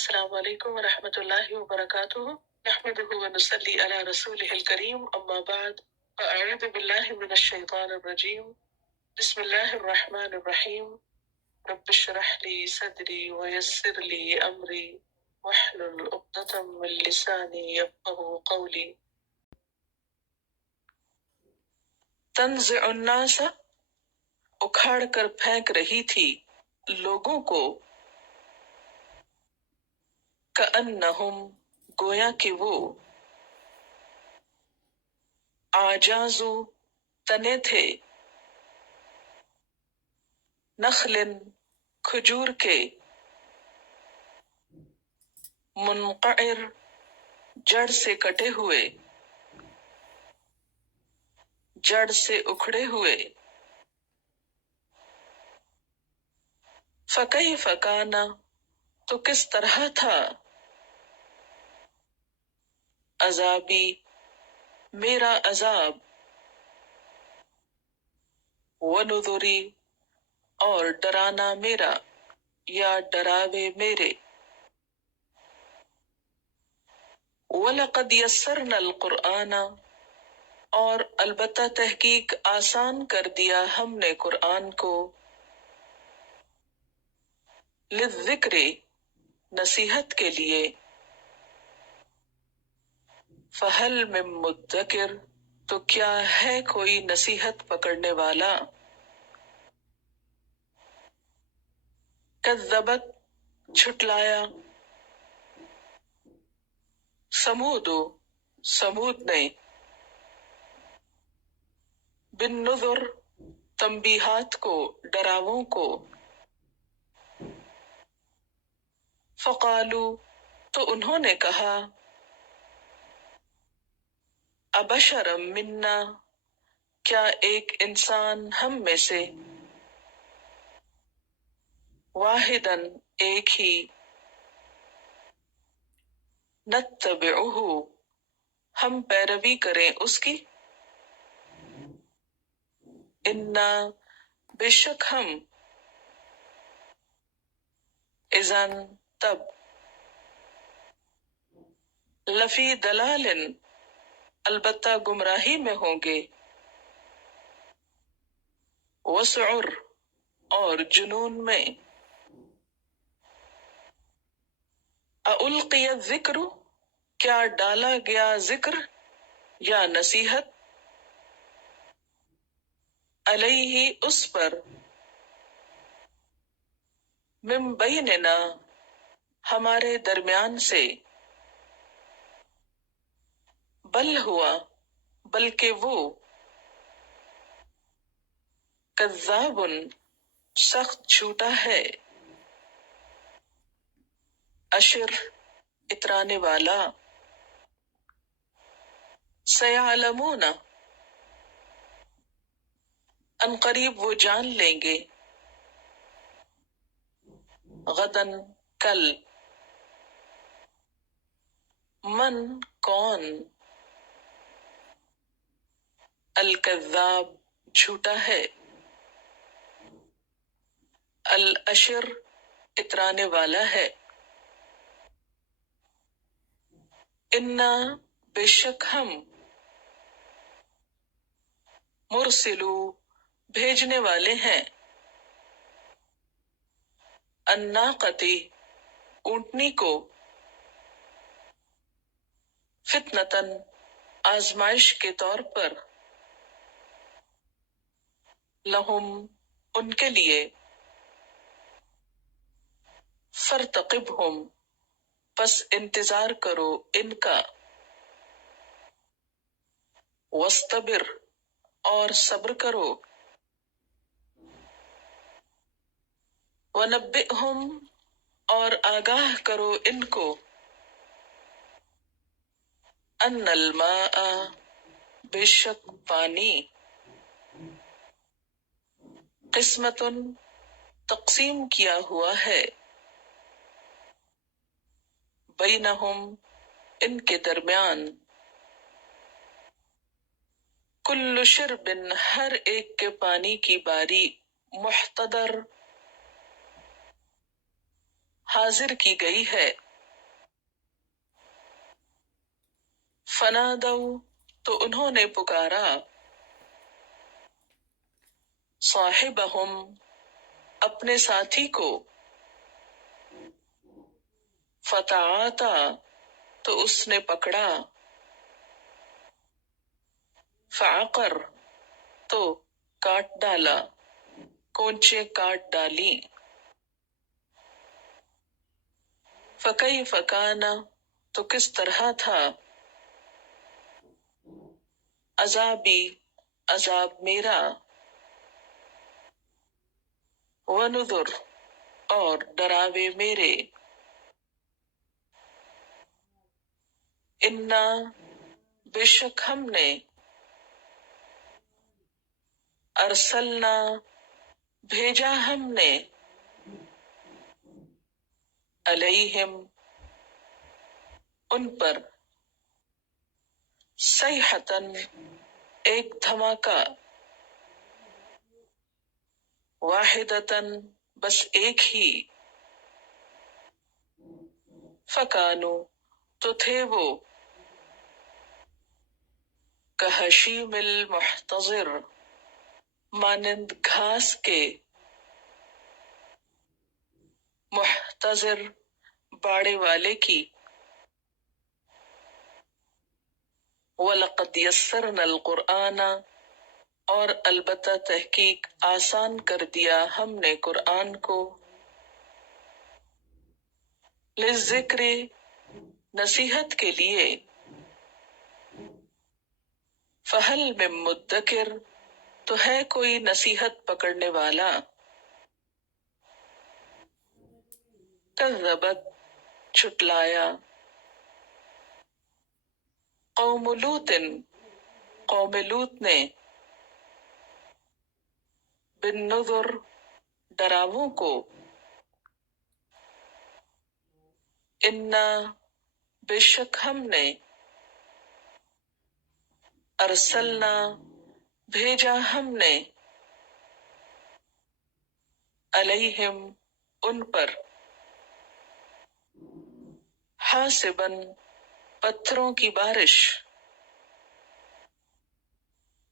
السلام علیکم ورحمۃ اللہ وبرکاتہ نحمده ونصلی علی رسولہ الکریم اما بعد فاعوذ باللہ من الشیطان الرجیم بسم اللہ الرحمن الرحیم رب اشرح لی صدری ویسر لی امری واحلل عقدۃ من لسانی یفقهوا قولی تنزع الناس اکھاڑ کر پھینک رہی تھی لوگوں کو کأنہم گویا کہ وہ آجازو تنے تھے نخل کھجور کے منقعر جڑ سے کٹے ہوئے جڑ سے اکھڑے ہوئے فکیف کان تو کس طرح تھا عذابی میرا عذاب ونذری اور ڈرانا میرا یا ڈراوے میرے وَلَقَدْ يَسَّرْنَا الْقُرْآنَ اور البتہ تحقیق آسان کر دیا ہم نے قرآن کو للذکر نصیحت کے لیے فَهَلْ مِن مُدَّکِرٍ تو کیا ہے کوئی نصیحت پکڑنے والا کذبت جھٹلایا سمود نے بالنذر تنبیہات کو ڈراووں کو فقالو تو انہوں نے کہا ابشرا منا کیا ایک انسان ہم میں سے واحدن ایک ہی نتبعہ ہم پیروی کریں اس کی انا بے شک ہم اذن تب لفی دلال البتہ گمراہی میں ہوں گے وسعر اور جنون میں اُلقی الذکر کیا ڈالا گیا ذکر یا نصیحت علیہ اس پر من بیننا ہمارے درمیان سے بل ہوا بلکہ وہ کذاب سخت جھوٹا ہے اشر اترانے والا سیعلمون ان قریب وہ جان لیں گے غدن کل من کون الکذاب جھوٹا ہے الاشر اترانے والا ہے انا بے شک ہم مرسلو بھیجنے والے ہیں الناقتی اونٹنی کو فتنتن آزمائش کے طور پر لہم ان کے لیے فرتقبہم پس انتظار کرو ان کا واستبر اور صبر کرو ونبئہم اور آگاہ کرو ان کو ان الماء بے شک پانی قسمت تقسیم کیا ہوا ہے بینہم ان کے درمیان کل شرب ہر ایک کے پانی کی باری محتضر حاضر کی گئی ہے فنادو تو انہوں نے پکارا، صاحبہم اپنے ساتھی کو، فتعاتا تو اس نے پکڑا، فعقر تو کاٹ ڈالا، کونچے کاٹ ڈالی، فکیف کان تو کس طرح تھا، عذابی عذاب میرا، ونذر اور ڈراوے میرے، انا بے شک ہم نے، ارسلنا بھیجا ہم نے، علیہم ان پر، صیحۃً ایک دھماکہ، واحدۃً بس ایک ہی، فکانو تو تھے وہ، کہشیم المحتضر مانند گھاس کے، محتضر باڑے والے کی، وَلَقَدْ يَسَّرْنَا الْقُرْآنَ اور البتہ تحقیق آسان کر دیا ہم نے قرآن کو، للذکر نصیحت کے لیے، فہل من مدکر تو ہے کوئی نصیحت پکڑنے والا، کذبت جھٹلایا، قوم لوط قوم لوط نے، بالنذر ڈراووں کو، انا بے شک ہم نے، ارسلنا بھیجا ہم نے، علیہم ان پر، حاسباً پتھروں کی بارش،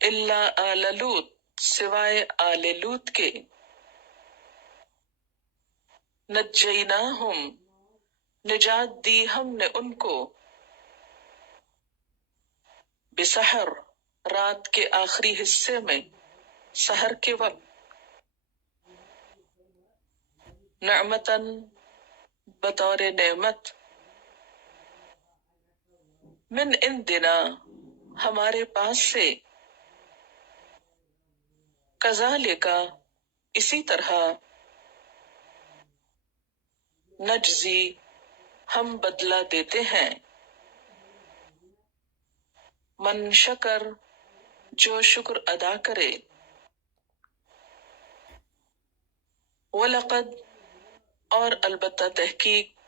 الا آل لوط سوائے آل لوط کے، نجیناہم نجات دی ہم نے ان کو، بسحر رات کے آخری حصے میں، سحر کے وقت، نعمتاً بطور نعمت، من عندنا ہمارے پاس سے، کذالک اسی طرح، نجزی ہم بدلہ دیتے ہیں، من شکر جو شکر ادا کرے، وَلَقَدْ اور البتہ تحقیق،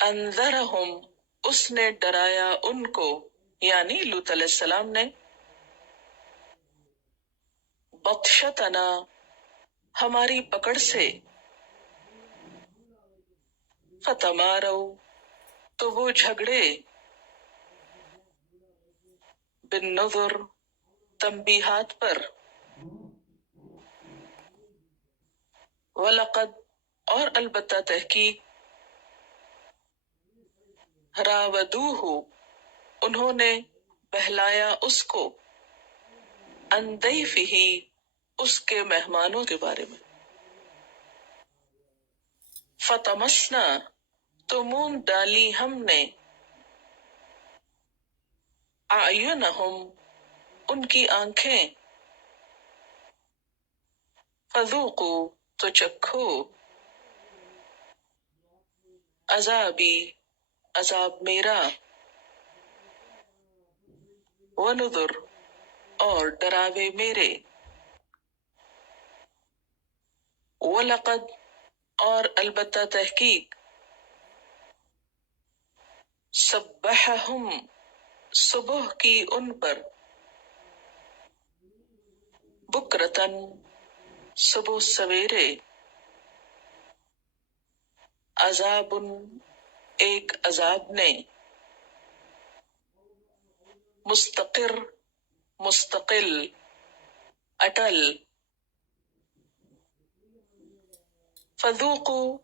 انذرہم اس نے ڈرایا ان کو یعنی لوط علیہ السلام نے، بطشتنا ہماری پکڑ سے، فتمارو تو وہ جھگڑے، بالنذر تنبیہات پر، وَلَقَدْ اور البتہ تحقیق، راودوہ انہوں نے بہلایا اس کو، عن ضیفہ اس کے مہمانوں کے بارے میں، فطمسنا تو مون ڈالی ہم نے، اعینہم ان کی آنکھیں، فذوقوا تو چکھو، عذابی عذاب میرا، ونذر اور ڈراوے میرے، وَلَقَدْ اور البتہ تحقیق، سبحہم صبح کی ان پر، بکرتن صبح سویرے، عذاب ایک عذاب نے، مستقر، مستقل، اٹل. فذوقوا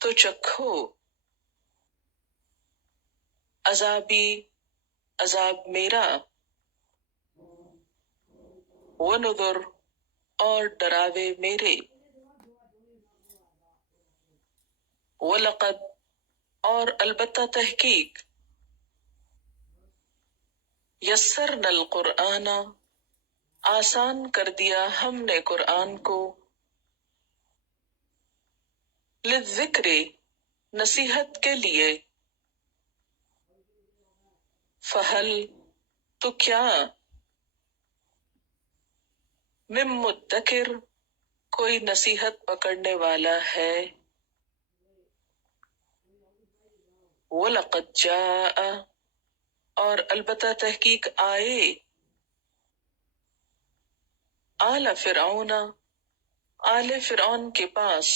تو چکھو، عذابی عذاب میرا، ونذر اور ڈراوے میرے، وَلَقَدْ اور البتہ تحقیق، یسرنا القرآن آسان کر دیا ہم نے قرآن کو، للذکر نصیحت کے لیے، فہل تو کیا، من مدکر کوئی نصیحت پکڑنے والا ہے، وَلَقَدْ جَاءَ اور البتہ تحقیق آئے، آل فرعون آل فرعون کے پاس،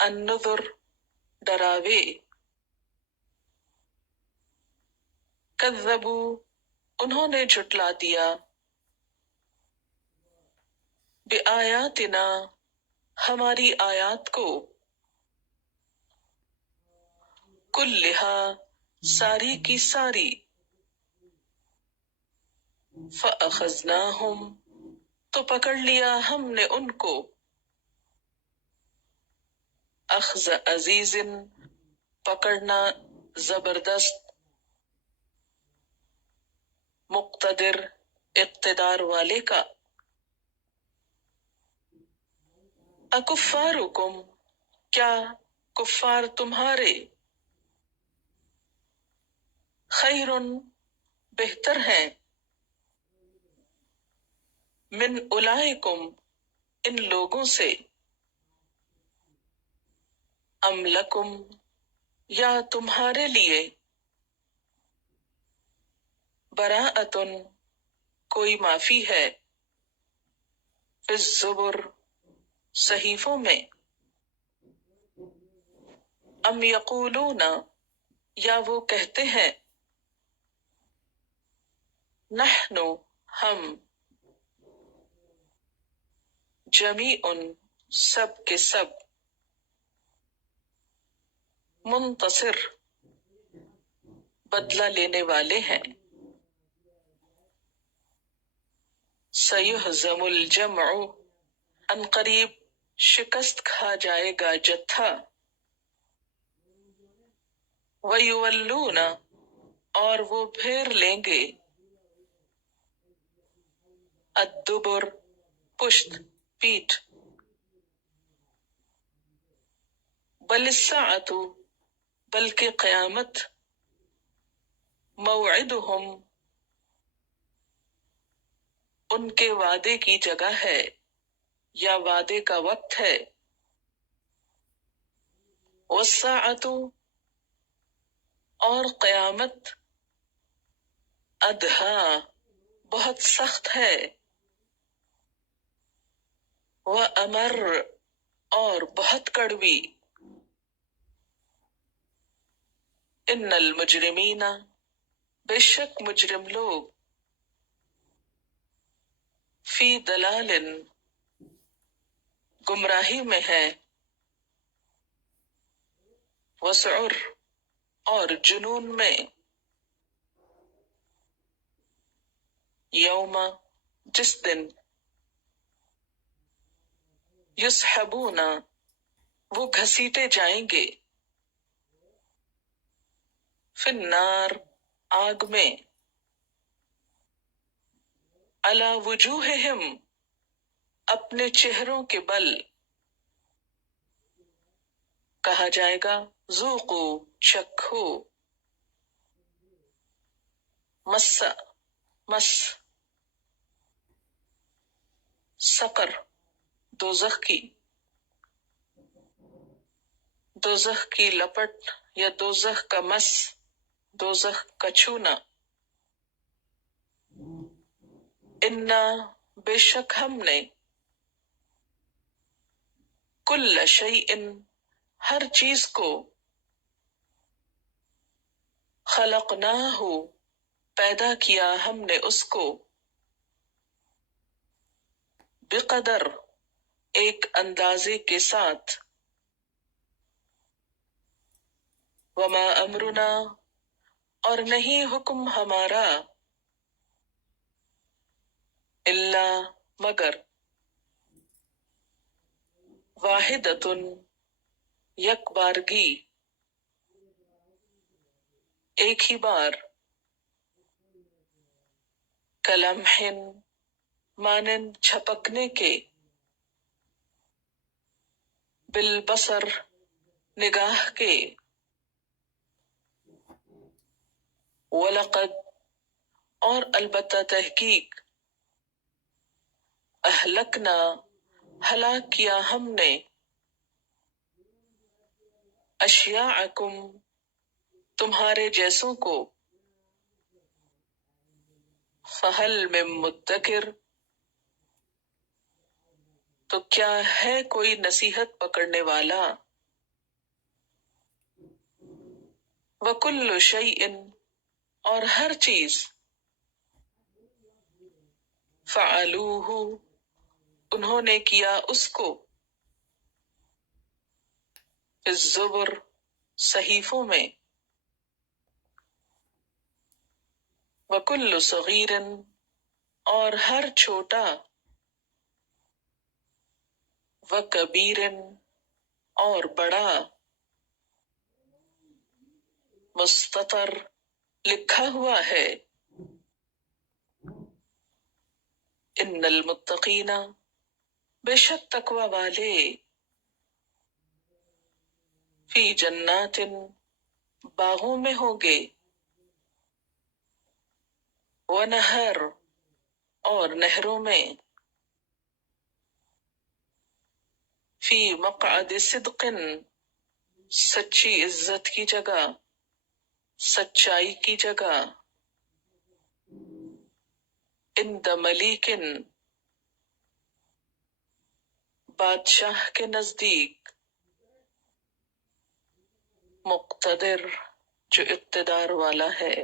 النذر ڈراوے، کذبوا انہوں نے جھٹلا دیا، بآیاتنا ہماری آیات کو، کلھا ساری کی ساری، فأخذناہم تو پکڑ لیا ہم نے ان کو، اخذ عزیز پکڑنا زبردست، مقتدر اقتدار والے کا، اکفارکم کیا کفار تمہارے، خیر بہتر ہیں، من اولئکم ان لوگوں سے، ام لکم یا تمہارے لیے، براءۃ کوئی معافی ہے، فی الزبر صحیفوں میں، ام یقولون یا وہ کہتے ہیں، نحن ہم، جمیع سب کے سب، منتصر بدلہ لینے والے ہیں، سیہزم الجمع ان قریب شکست کھا جائے گا جتھا، ویولون اور وہ پھیر لیں گے، الدبر پشت پیٹھ، بل الساعۃ بلکہ قیامت، موعدہم ان کے وعدے کی جگہ ہے یا وعدے کا وقت ہے، والساعۃ اور قیامت، ادہا بہت سخت ہے، وامر اور بہت کڑوی، ان المجرمین بے شک مجرم لوگ، فی دلال گمراہی میں ہے، وسعر اور جنون میں، یوم جس دن، یسحبون وہ گھسیٹے جائیں گے، فی النار آگ میں، علی وجوہہم اپنے چہروں کے بل، کہا جائے گا ذوقو چکھو، مس مس، سقر دوزخ کی، دوزخ کی لپٹ یا دوزخ کا مس، دوزخ کا چھونا، انا بے شک ہم نے، کل شیء ہر چیز کو، خلقناہ پیدا کیا ہم نے اس کو، بقدر ایک اندازے کے ساتھ، وما امرنا اور نہیں حکم ہمارا، الا مگر، واحدۃ یک بارگی، ایک ہی بار، کلمح مانند جھپکنے کے، بالبصر نگاہ کے، وَلَقَدْ اور البتہ تحقیق، اہلکنا ہلاک کیا ہم نے، اشیاءکم تمہارے جیسوں کو، فہل من مدکر تو کیا ہے کوئی نصیحت پکڑنے والا، وَكُلُّ شَيْءٍ اور ہر چیز، فعلوہ انہوں نے کیا اس کو، فی الزبر صحیفوں میں، وَكُلُّ صغیر اور ہر چھوٹا، وَکبیر اور بڑا، مستطر لکھا ہوا ہے، ان المتقین بے شک تقوی والے، فی جنات باغوں میں ہوں گے، ونہر اور نہروں میں، فی مقعد صدق سچی عزت کی جگہ، سچائی کی جگہ، عند ملیک بادشاہ کے نزدیک، مقتدر جو اقتدار والا ہے،